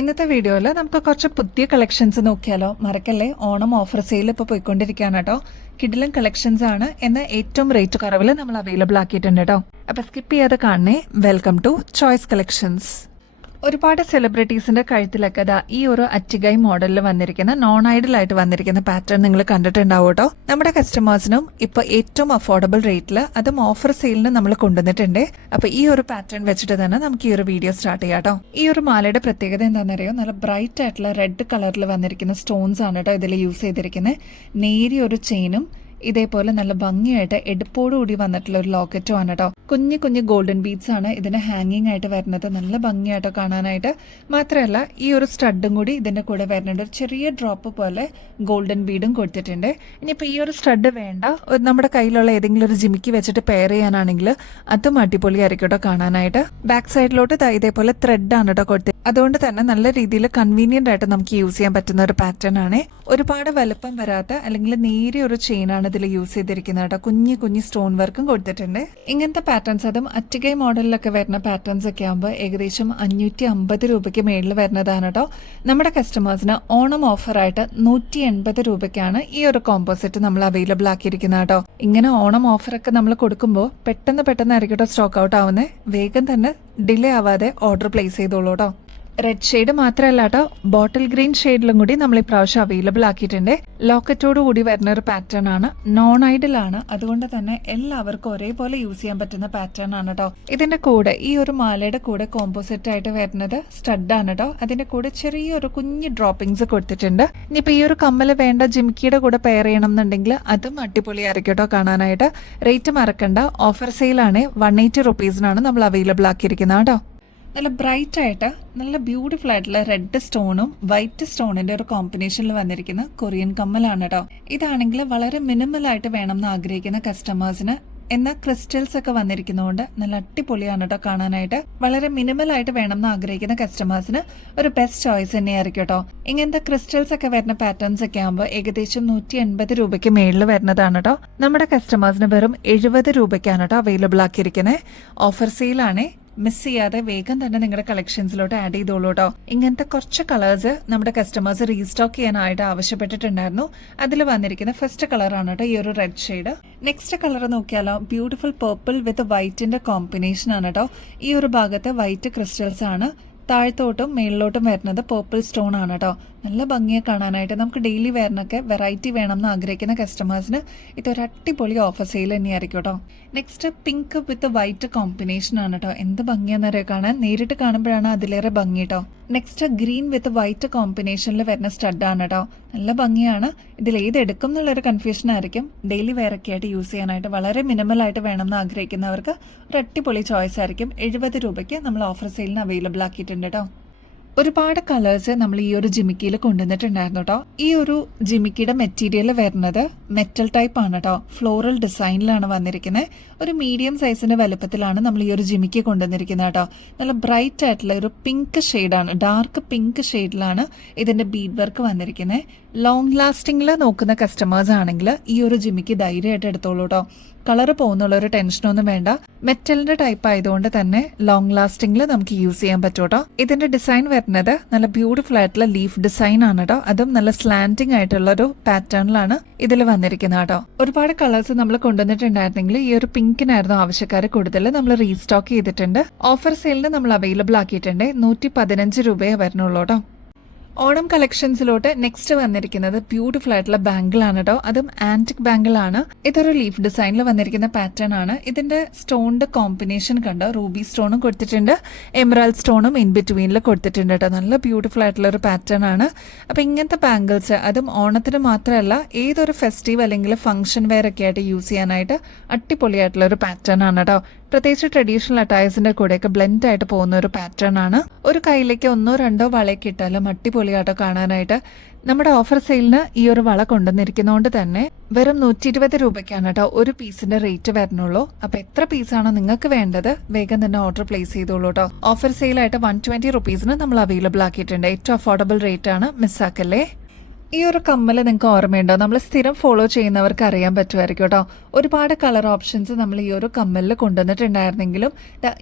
ഇന്നത്തെ വീഡിയോയിൽ നമുക്ക് കുറച്ച് പുതിയ കളക്ഷൻസ് നോക്കിയാലോ. മറക്കല്ലേ, ഓണം ഓഫർ സെയിൽ ഇപ്പോൾ പോയിക്കൊണ്ടിരിക്കുകയാണ് കേട്ടോ. കിഡിലൻ കളക്ഷൻസ് ആണ് എന്ന് ഏറ്റവും റേറ്റ് കുറവിൽ നമ്മൾ അവൈലബിൾ ആക്കിയിട്ടുണ്ട് കേട്ടോ. അപ്പോൾ സ്കിപ്പ് ചെയ്യാതെ കാണണേ. Welcome to Choice Collections. ഒരുപാട് സെലിബ്രിറ്റീസിന്റെ കഴുത്തിലൊക്കെ ഈ ഒരു അറ്റിഗൈ മോഡലിൽ വന്നിരിക്കുന്ന നോൺ ഐഡൽ ആയിട്ട് വന്നിരിക്കുന്ന പാറ്റേൺ നിങ്ങൾ കണ്ടിട്ടുണ്ടാവും കേട്ടോ. നമ്മുടെ കസ്റ്റമേഴ്സിനും ഇപ്പൊ ഏറ്റവും അഫോർഡബിൾ റേറ്റിൽ അതും ഓഫർ സെയിലിന് നമ്മൾ കൊണ്ടുവന്നിട്ടുണ്ട്. അപ്പൊ ഈ ഒരു പാറ്റേൺ വെച്ചിട്ട് തന്നെ നമുക്ക് ഈ ഒരു വീഡിയോ സ്റ്റാർട്ട് ചെയ്യാം കേട്ടോ. ഈ ഒരു മാലയുടെ പ്രത്യേകത എന്താണെന്നറിയോ, നല്ല ബ്രൈറ്റ് ആയിട്ടുള്ള റെഡ് കളറിൽ വന്നിരിക്കുന്ന സ്റ്റോൺസ് ആണ് കേട്ടോ ഇതിൽ യൂസ് ചെയ്തിരിക്കുന്നത്. നേരിയ ഒരു ചെയിനും ഇതേപോലെ നല്ല ഭംഗിയായിട്ട് എടുപ്പോടുകൂടി വന്നിട്ടുള്ള ഒരു ലോക്കറ്റും ആണ് കേട്ടോ. കുഞ്ഞു കുഞ്ഞു ഗോൾഡൻ ബീഡ്സ് ആണ് ഇതിന്റെ ഹാങ്ങിങ് ആയിട്ട് വരുന്നത്. നല്ല ഭംഗിയായിട്ടോ കാണാനായിട്ട്. മാത്രമല്ല ഈ ഒരു സ്റ്റഡും കൂടി ഇതിന്റെ കൂടെ വരുന്നുണ്ട്. ഒരു ചെറിയ ഡ്രോപ്പ് പോലെ ഗോൾഡൻ ബീഡും കൊടുത്തിട്ടുണ്ട്. ഇനിയിപ്പോൾ ഈ ഒരു സ്റ്റഡ് വേണ്ട, നമ്മുടെ കയ്യിലുള്ള ഏതെങ്കിലും ഒരു ജിമിക്ക് വെച്ചിട്ട് പെയർ ചെയ്യാനാണെങ്കിൽ അതും അടിപൊളിയായിരിക്കും കേട്ടോ കാണാനായിട്ട്. ബാക്ക് സൈഡിലോട്ട് ഇതേപോലെ ത്രെഡ് ആണ് കേട്ടോ കൊടുത്തത്. അതുകൊണ്ട് തന്നെ നല്ല രീതിയിൽ കൺവീനിയന്റ് ആയിട്ട് നമുക്ക് യൂസ് ചെയ്യാൻ പറ്റുന്ന ഒരു പാറ്റേൺ ആണ്. ഒരുപാട് വലുപ്പം വരാത്ത അല്ലെങ്കിൽ നേരിയ ഒരു ചെയിൻ ആണ് ഇതിൽ യൂസ് ചെയ്തിരിക്കുന്നത് കേട്ടോ. കുഞ്ഞു കുഞ്ഞു സ്റ്റോൺ വർക്കും കൊടുത്തിട്ടുണ്ട്. ഇങ്ങനത്തെ പാറ്റേൺസ്, അതും അറ്റിഗൈ മോഡലിലൊക്കെ വരുന്ന പാറ്റേൺസ് ഒക്കെ ആകുമ്പോൾ ഏകദേശം 550 രൂപയ്ക്ക് മേളിൽ വരുന്നതാണ് കേട്ടോ. നമ്മുടെ കസ്റ്റമേഴ്സിന് ഓണം ഓഫറായിട്ട് 180 രൂപയ്ക്കാണ് ഈ ഒരു കോമ്പോസിറ്റ് നമ്മൾ അവൈലബിൾ ആക്കിയിരിക്കുന്നത് കേട്ടോ. ഇങ്ങനെ ഓണം ഓഫറൊക്കെ നമ്മൾ കൊടുക്കുമ്പോൾ പെട്ടെന്ന് ആയിരിക്കട്ടോ സ്റ്റോക്ക് ഔട്ട് ആവുന്നത്. വേഗം തന്നെ ഡിലേ ആവാതെ ഓർഡർ പ്ലേസ് ചെയ്തോളൂ കേട്ടോ. റെഡ് ഷെയ്ഡ് മാത്രമല്ല കേട്ടോ, ബോട്ടിൽ ഗ്രീൻ ഷെയ്ഡിലും കൂടി നമ്മൾ ഇപ്രാവശ്യം അവൈലബിൾ ആക്കിയിട്ടുണ്ട്. ലോക്കറ്റോട് കൂടി വരുന്ന ഒരു പാറ്റേൺ ആണ്. നോൺ ഐഡൽ ആണ്, അതുകൊണ്ട് തന്നെ എല്ലാവർക്കും ഒരേപോലെ യൂസ് ചെയ്യാൻ പറ്റുന്ന പാറ്റേൺ ആണ് കേട്ടോ. ഇതിന്റെ കൂടെ ഈ ഒരു മാലയുടെ കൂടെ കോമ്പോസിറ്റ് ആയിട്ട് വരുന്നത് സ്റ്റഡ് ആണ് കേട്ടോ. അതിന്റെ കൂടെ ചെറിയൊരു കുഞ്ഞു ഡ്രോപ്പിംഗ്സ് കൊടുത്തിട്ടുണ്ട്. ഇനിയിപ്പോൾ ഈ ഒരു കമ്മല് വേണ്ട ജിമിക്കിയുടെ കൂടെ പെയർ ചെയ്യണം എന്നുണ്ടെങ്കിൽ അതും അടിപൊളിയായിരിക്കും കേട്ടോ കാണാനായിട്ട്. റേറ്റ് മറക്കണ്ട, ഓഫർ സെയിലാണ്. 180 റുപ്പീസിനാണ് നമ്മൾ അവൈലബിൾ ആക്കിയിരിക്കുന്നത് കേട്ടോ. നല്ല ബ്രൈറ്റ് ആയിട്ട് നല്ല ബ്യൂട്ടിഫുൾ ആയിട്ടുള്ള റെഡ് സ്റ്റോണും വൈറ്റ് സ്റ്റോണിന്റെ ഒരു കോമ്പിനേഷനിൽ വന്നിരിക്കുന്ന കൊറിയൻ കമ്മലാണ് കേട്ടോ. ഇതാണെങ്കിൽ വളരെ മിനിമൽ ആയിട്ട് വേണം എന്ന് ആഗ്രഹിക്കുന്ന കസ്റ്റമേഴ്സിന് എന്നാൽ ക്രിസ്റ്റൽസ് ഒക്കെ വന്നിരിക്കുന്നതുകൊണ്ട് നല്ല അടിപൊളിയാണ് കേട്ടോ കാണാനായിട്ട്. വളരെ മിനിമൽ ആയിട്ട് വേണം എന്ന് ആഗ്രഹിക്കുന്ന കസ്റ്റമേഴ്സിന് ഒരു ബെസ്റ്റ് ചോയ്സ് തന്നെയായിരിക്കും കേട്ടോ. ഇങ്ങനത്തെ ക്രിസ്റ്റൽസ് ഒക്കെ വരുന്ന പാറ്റേൺസ് ഒക്കെ ആകുമ്പോൾ ഏകദേശം 180 രൂപയ്ക്ക് മേളിൽ വരുന്നതാണ് കേട്ടോ. നമ്മുടെ കസ്റ്റമേഴ്സിന് വെറും 70 രൂപയ്ക്കാണ് കേട്ടോ അവൈലബിൾ ആക്കിയിരിക്കുന്നത്. ഓഫർ സെയിലാണ്. മിസ് ചെയ്യാതെ വേഗം തന്നെ നിങ്ങളുടെ കളക്ഷൻസിലോട്ട് ആഡ് ചെയ്തോളൂ കേട്ടോ. ഇങ്ങനത്തെ കുറച്ച് കളേഴ്സ് നമ്മുടെ കസ്റ്റമേഴ്സ് റീസ്റ്റോക്ക് ചെയ്യാനായിട്ട് ആവശ്യപ്പെട്ടിട്ടുണ്ടായിരുന്നു. അതിൽ വന്നിരിക്കുന്ന ഫസ്റ്റ് കളറാണ് കേട്ടോ ഈ ഒരു റെഡ് ഷെയ്ഡ്. നെക്സ്റ്റ് കളർ നോക്കിയാലോ, ബ്യൂട്ടിഫുൾ പേർപ്പിൾ വിത്ത് വൈറ്റിന്റെ കോമ്പിനേഷൻ ആണ് കേട്ടോ. ഈ ഒരു ഭാഗത്ത് വൈറ്റ് ക്രിസ്റ്റൽസ് ആണ്, താഴത്തോട്ടും മേളിലോട്ടും വരുന്നത് പേർപ്പിൾ സ്റ്റോൺ ആണ് കേട്ടോ. നല്ല ഭംഗിയെ കാണാനായിട്ട്. നമുക്ക് ഡെയിലി വെയറിനൊക്കെ വെറൈറ്റി വേണം എന്ന് ആഗ്രഹിക്കുന്ന കസ്റ്റമേഴ്സിന് ഇതൊരു അടിപൊളി ഓഫർ സെയിൽ തന്നെയായിരിക്കും കേട്ടോ. നെക്സ്റ്റ് പിങ്ക് വിത്ത് വൈറ്റ് കോമ്പിനേഷൻ ആണ് കേട്ടോ. എന്ത് ഭംഗിയാണെന്നറിയോ കാണാൻ, നേരിട്ട് കാണുമ്പോഴാണ് അതിലേറെ ഭംഗി കേട്ടോ. നെക്സ്റ്റ് ഗ്രീൻ വിത്ത് വൈറ്റ് കോമ്പിനേഷനിൽ വരുന്ന സ്റ്റഡ് ആണ് കേട്ടോ. നല്ല ഭംഗിയാണ്. ഇതിൽ ഏത് എടുക്കും എന്നുള്ളൊരു കൺഫ്യൂഷൻ ആയിരിക്കും. ഡെയിലി വെയർ ഒക്കെ ആയിട്ട് യൂസ് ചെയ്യാനായിട്ട് വളരെ മിനിമൽ ആയിട്ട് വേണം എന്ന് ആഗ്രഹിക്കുന്നവർക്ക് ഒരു അടിപൊളി ചോയ്സ് ആയിരിക്കും. 70 രൂപയ്ക്ക് നമ്മൾ ഓഫർ സെയിലിന് അവൈലബിൾ ആക്കിയിട്ടുണ്ട് കേട്ടോ. ഒരുപാട് കളേഴ്സ് നമ്മൾ ഈ ഒരു ജിമിക്കിയിൽ കൊണ്ടുവന്നിട്ടുണ്ടായിരുന്നു കേട്ടോ. ഈ ഒരു ജിമിക്കിയുടെ മെറ്റീരിയൽ വരുന്നത് മെറ്റൽ ടൈപ്പ് ആണ് കേട്ടോ. ഫ്ലോറൽ ഡിസൈനിലാണ് വന്നിരിക്കുന്നത്. ഒരു മീഡിയം സൈസിന്റെ വലുപ്പത്തിലാണ് നമ്മൾ ഈ ഒരു ജിമിക്കി കൊണ്ടുവന്നിരിക്കുന്നത് കേട്ടോ. നല്ല ബ്രൈറ്റ് ആയിട്ടുള്ള ഒരു പിങ്ക് ഷെയ്ഡാണ്, ഡാർക്ക് പിങ്ക് ഷെയ്ഡിലാണ് ഇതിന്റെ ബീഡ് വർക്ക് വന്നിരിക്കുന്നത്. ലോങ് ലാസ്റ്റിംഗിൽ നോക്കുന്ന കസ്റ്റമേഴ്സ് ആണെങ്കിൽ ഈ ഒരു ജിമിക്ക് ധൈര്യമായിട്ട് എടുത്തോളൂ കേട്ടോ. കളർ പോകുന്നുള്ള ഒരു ടെൻഷനൊന്നും വേണ്ട. മെറ്റലിന്റെ ടൈപ്പ് ആയതുകൊണ്ട് തന്നെ ലോങ് ലാസ്റ്റിംഗിൽ നമുക്ക് യൂസ് ചെയ്യാൻ പറ്റും കേട്ടോ. ഇതിന്റെ ഡിസൈൻ വരുന്നത് നല്ല ബ്യൂട്ടിഫുൾ ആയിട്ടുള്ള ലീഫ് ഡിസൈൻ ആണ് കേട്ടോ. അതും നല്ല സ്ലാന്റിംഗ് ആയിട്ടുള്ള ഒരു പാറ്റേണിലാണ് ഇതിൽ വന്നിരിക്കുന്നത് കേട്ടോ. ഒരുപാട് കളേഴ്സ് നമ്മൾ കൊണ്ടുവന്നിട്ടുണ്ടായിരുന്നെങ്കിൽ ഈ ഒരു പിങ്കിനായിരുന്നു ആവശ്യക്കാർ കൂടുതൽ. നമ്മൾ റീസ്റ്റോക്ക് ചെയ്തിട്ടുണ്ട്. ഓഫർ സെയിലിന് നമ്മൾ അവൈലബിൾ ആക്കിയിട്ടുണ്ട്. 115 രൂപയെ വരുന്നുള്ളൂ കേട്ടോ. ഓണം കളക്ഷൻസിലോട്ട് നെക്സ്റ്റ് വന്നിരിക്കുന്നത് ബ്യൂട്ടിഫുൾ ആയിട്ടുള്ള ബാംഗിൾ ആണ് കേട്ടോ. അതും ആന്റിക് ബാംഗിൾ ആണ്. ഇതൊരു ലീഫ് ഡിസൈനിൽ വന്നിരിക്കുന്ന പാറ്റേൺ ആണ്. ഇതിന്റെ സ്റ്റോണിന്റെ കോമ്പിനേഷൻ കണ്ടോ, റൂബി സ്റ്റോണും കൊടുത്തിട്ടുണ്ട്, എമറാൾഡ് സ്റ്റോണും ഇൻ ബിറ്റ്വീനിൽ കൊടുത്തിട്ടുണ്ട് കേട്ടോ. നല്ല ബ്യൂട്ടിഫുൾ ആയിട്ടുള്ള ഒരു പാറ്റേൺ ആണ്. അപ്പൊ ഇങ്ങനത്തെ ബാംഗിൾസ് അതും ഓണത്തിന് മാത്രമല്ല ഏതൊരു ഫെസ്റ്റീവ് അല്ലെങ്കിൽ ഫംഗ്ഷൻ വെയർ ഒക്കെ ആയിട്ട് യൂസ് ചെയ്യാനായിട്ട് അടിപൊളിയായിട്ടുള്ള ഒരു പാറ്റേൺ ആണ് കേട്ടോ. പ്രത്യേകിച്ച് ട്രഡീഷണൽ അറ്റയർസിന്റെ കൂടെയൊക്കെ ബ്ലെൻഡ് ആയിട്ട് പോകുന്ന ഒരു പാറ്റേൺ ആണ്. ഒരു കയ്യിലേക്ക് 1-2 വളയൊക്കെ ഇട്ടാലും അടിപൊളിയായിട്ടോ കാണാനായിട്ട്. നമ്മുടെ ഓഫർ സെയിലിന് ഈ ഒരു വള കൊണ്ടുവന്നിരിക്കുന്നതുകൊണ്ട് തന്നെ വെറും 120 രൂപയ്ക്കാണ് കേട്ടോ ഒരു പീസിന്റെ റേറ്റ് വരുന്നുള്ളൂ. അപ്പൊ എത്ര പീസാണോ നിങ്ങൾക്ക് വേണ്ടത് വേഗം തന്നെ ഓർഡർ പ്ലേസ് ചെയ്തോളൂ കേട്ടോ. ഓഫർ സെയിലായിട്ട് 120 റുപ്പീസിന് നമ്മൾ അവൈലബിൾ ആക്കിയിട്ടുണ്ട്. ഏറ്റവും അഫോർഡബിൾ റേറ്റ് ആണ്, മിസ്സാക്കല്ലേ. ഈ ഒരു കമ്മൽ നിങ്ങൾക്ക് ഓർമ്മയുണ്ടോ? നമ്മൾ സ്ഥിരം ഫോളോ ചെയ്യുന്നവർക്ക് അറിയാൻ പറ്റുമായിരിക്കും കേട്ടോ. ഒരുപാട് കളർ ഓപ്ഷൻസ് നമ്മൾ ഈ ഒരു കമ്മലിൽ കൊണ്ടുവന്നിട്ടുണ്ടായിരുന്നെങ്കിലും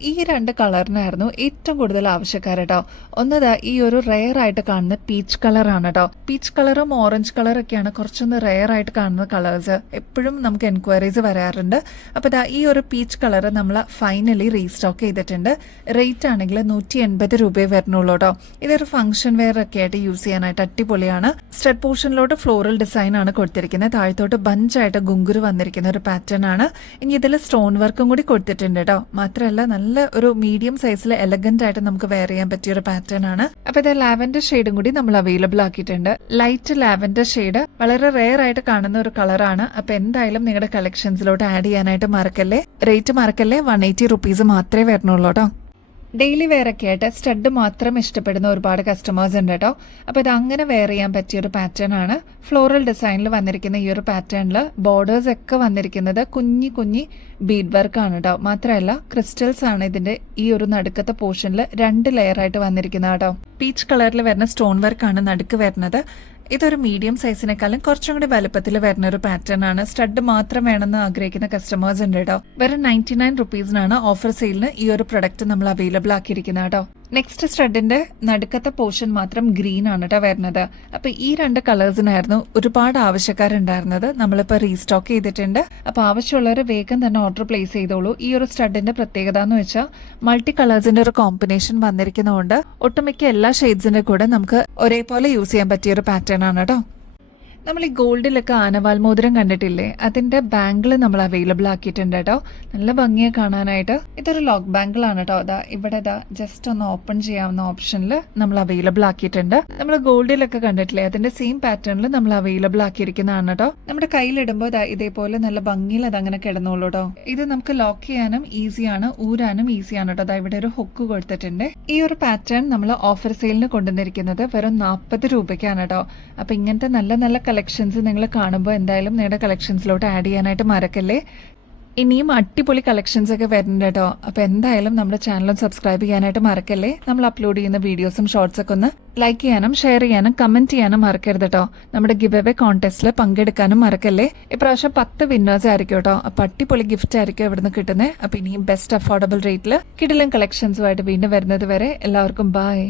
ഈ 2 കളറിനായിരുന്നു ഏറ്റവും കൂടുതൽ ആവശ്യക്കാർ കേട്ടോ. ഒന്ന് ഈ ഒരു റെയർ ആയിട്ട് കാണുന്ന പീച്ച് കളറാണ് കേട്ടോ. പീച്ച് കളറും ഓറഞ്ച് കളറൊക്കെയാണ് കുറച്ചൊന്ന് റെയർ ആയിട്ട് കാണുന്ന കളേഴ്സ്. എപ്പോഴും നമുക്ക് എൻക്വയറീസ് വരാറുണ്ട്. അപ്പോൾ ഈ ഒരു പീച്ച് കളർ നമ്മൾ ഫൈനലി റീസ്റ്റോക്ക് ചെയ്തിട്ടുണ്ട്. റേറ്റ് ആണെങ്കിൽ 180 രൂപയെ വരുന്നുള്ളൂ കേട്ടോ. ഇതൊരു ഫംഗ്ഷൻ വെയർ ഒക്കെ ആയിട്ട് യൂസ് ചെയ്യാനായിട്ട് അടിപൊളിയാണ്. സ്റ്റഡ് പോർഷനിലോട്ട് ഫ്ലോറൽ ഡിസൈൻ ആണ് കൊടുത്തിരിക്കുന്നത്. താഴത്തോട്ട് ബഞ്ചായിട്ട് ഗുങ്കുരു വന്നിരിക്കുന്ന ഒരു പാറ്റേൺ ആണ്. ഇനി ഇതിൽ സ്റ്റോൺ വർക്കും കൂടി കൊടുത്തിട്ടുണ്ട് കേട്ടോ. മാത്രമല്ല നല്ല ഒരു മീഡിയം സൈസിൽ എലഗന്റ് ആയിട്ട് നമുക്ക് വെയർ ചെയ്യാൻ പറ്റിയ ഒരു പാറ്റേൺ ആണ്. അപ്പൊ ഇത് ലാവൻഡർ ഷെയ്ഡും കൂടി നമ്മൾ അവൈലബിൾ ആക്കിയിട്ടുണ്ട്. ലൈറ്റ് ലാവൻഡർ ഷെയ്ഡ് വളരെ റെയർ ആയിട്ട് കാണുന്ന ഒരു കളറാണ്. അപ്പൊ എന്തായാലും നിങ്ങളുടെ കളക്ഷൻസിലോട്ട് ആഡ് ചെയ്യാനായിട്ട് മറക്കല്ലേ. റേറ്റ് മറക്കല്ലേ, 180 റുപ്പീസ് മാത്രമേ വരുന്നുള്ളൂ കേട്ടോ. ഡെയിലി വെയർ ഒക്കെ ആയിട്ട് സ്റ്റഡ് മാത്രം ഇഷ്ടപ്പെടുന്ന ഒരുപാട് കസ്റ്റമേഴ്സ് ഉണ്ട് കേട്ടോ. അപ്പോൾ ഇത് അങ്ങനെ വെയർ ചെയ്യാൻ പറ്റിയ ഒരു പാറ്റേൺ ആണ്. ഫ്ലോറൽ ഡിസൈനിൽ വന്നിരിക്കുന്ന ഈ ഒരു പാറ്റേണിൽ ബോർഡേഴ്സ് ഒക്കെ വന്നിരിക്കുന്നത് കുഞ്ഞി ബീഡ് വർക്ക് ആണ് കേട്ടോ. മാത്രമല്ല ക്രിസ്റ്റൽസ് ആണ് ഇതിന്റെ ഈ ഒരു നടുക്കത്തെ പോർഷനിൽ 2 ലെയർ ആയിട്ട് വന്നിരിക്കുന്നത് കേട്ടോ. പീച്ച് കളറിൽ വരുന്ന സ്റ്റോൺ വർക്ക് ആണ് നടുക്ക് വരുന്നത്. ഇതൊരു മീഡിയം സൈസിനേക്കാളും കുറച്ചും കൂടി വലുപ്പത്തിൽ വരുന്ന ഒരു പാറ്റേൺ ആണ്. സ്റ്റഡ് മാത്രം വേണമെന്ന് ആഗ്രഹിക്കുന്ന കസ്റ്റമേഴ്സ് ഉണ്ട് കേട്ടോ. വെറും 99 റുപ്പീസിനാണ് ഓഫർ സെയിലിന് ഈ ഒരു പ്രൊഡക്റ്റ് നമ്മൾ അവൈലബിൾ ആക്കിയിരിക്കുന്നത് കേട്ടോ. നെക്സ്റ്റ് സ്റ്റഡിന്റെ നടുക്കത്തെ പോർഷൻ മാത്രം ഗ്രീൻ ആണ് കേട്ടോ വരുന്നത്. അപ്പൊ ഈ 2 കളേഴ്സിനായിരുന്നു ഒരുപാട് ആവശ്യക്കാരുണ്ടായിരുന്നത്. നമ്മളിപ്പോൾ റീസ്റ്റോക്ക് ചെയ്തിട്ടുണ്ട്. അപ്പൊ ആവശ്യമുള്ളവർ വേഗം തന്നെ ഓർഡർ പ്ലേസ് ചെയ്തോളൂ. ഈ ഒരു സ്റ്റഡിന്റെ പ്രത്യേകത എന്ന് വെച്ചാൽ മൾട്ടി കളേഴ്സിന്റെ ഒരു കോമ്പിനേഷൻ വന്നിരിക്കുന്നതുകൊണ്ട് ഒട്ടുമിക്ക എല്ലാ ഷെയ്ഡ്സിന്റെ കൂടെ നമുക്ക് ഒരേപോലെ യൂസ് ചെയ്യാൻ പറ്റിയ ഒരു പാറ്റേൺ ആണ് കേട്ടോ. നമ്മൾ ഈ ഗോൾഡിലൊക്കെ ആനവാൽ മോതിരം കണ്ടിട്ടില്ലേ, അതിന്റെ ബാങ്കിൾ നമ്മൾ അവൈലബിൾ ആക്കിയിട്ടുണ്ട് കേട്ടോ. നല്ല ഭംഗിയെ കാണാനായിട്ട്. ഇതൊരു ലോക്ക് ബാങ്കിൾ ആണ് കേട്ടോ. ഇവിടെ ജസ്റ്റ് ഒന്ന് ഓപ്പൺ ചെയ്യാവുന്ന ഓപ്ഷനിൽ നമ്മൾ അവൈലബിൾ ആക്കിയിട്ടുണ്ട്. നമ്മൾ ഗോൾഡിലൊക്കെ കണ്ടിട്ടില്ലേ, അതിന്റെ സെയിം പാറ്റേണിൽ നമ്മൾ അവൈലബിൾ ആക്കിയിരിക്കുന്നതാണ് കേട്ടോ. നമ്മുടെ കയ്യിലിടുമ്പോൾ ഇതേപോലെ നല്ല ഭംഗിയിൽ അതങ്ങനെ കിടന്നോളൂ കേട്ടോ. ഇത് നമുക്ക് ലോക്ക് ചെയ്യാനും ഈസിയാണ്, ഊരാനും ഈസിയാണ് കേട്ടോ. ഇവിടെ ഒരു ഹുക്ക് കൊടുത്തിട്ടുണ്ട്. ഈ ഒരു പാറ്റേൺ നമ്മൾ ഓഫർ സെയിലിന് കൊണ്ടുവന്നിരിക്കുന്നത് വെറും 40 രൂപയ്ക്കാണ് കേട്ടോ. അപ്പൊ ഇങ്ങനത്തെ നല്ല നല്ല കളക്ഷൻസ് നിങ്ങൾ കാണുമ്പോൾ എന്തായാലും നിങ്ങളുടെ കളക്ഷൻസിലോട്ട് ആഡ് ചെയ്യാനായിട്ട് മറക്കല്ലേ. ഇനിയും അടിപൊളി കളക്ഷൻസ് ഒക്കെ വരുന്നുണ്ട് കേട്ടോ. അപ്പോൾ എന്തായാലും നമ്മുടെ ചാനലും സബ്സ്ക്രൈബ് ചെയ്യാനായിട്ട് മറക്കല്ലേ. നമ്മൾ അപ്ലോഡ് ചെയ്യുന്ന വീഡിയോസും ഷോർട്സ് ഒക്കെ ഒന്ന് ലൈക്ക് ചെയ്യാനും ഷെയർ ചെയ്യാനും കമന്റ് ചെയ്യാനും മറക്കരുത് കേട്ടോ. നമ്മുടെ ഗിവ് അവേ കോൺടെസ്റ്റിൽ പങ്കെടുക്കാനും മറക്കല്ലേ. ഇപ്രാവശ്യം 10 വിന്നേഴ്സ് ആയിരിക്കും കേട്ടോ. അപ്പോൾ അടിപൊളി ഗിഫ്റ്റ് ആയിരിക്കും ഇവിടുന്ന് കിട്ടുന്നത്. അപ്പോൾ ഇനിയും ബെസ്റ്റ് അഫോർഡബിൾ റേറ്റിൽ കിടിലൻ കളക്ഷൻസുമായിട്ട് വീണ്ടും വരുന്നത് വരെ എല്ലാവർക്കും ബൈ.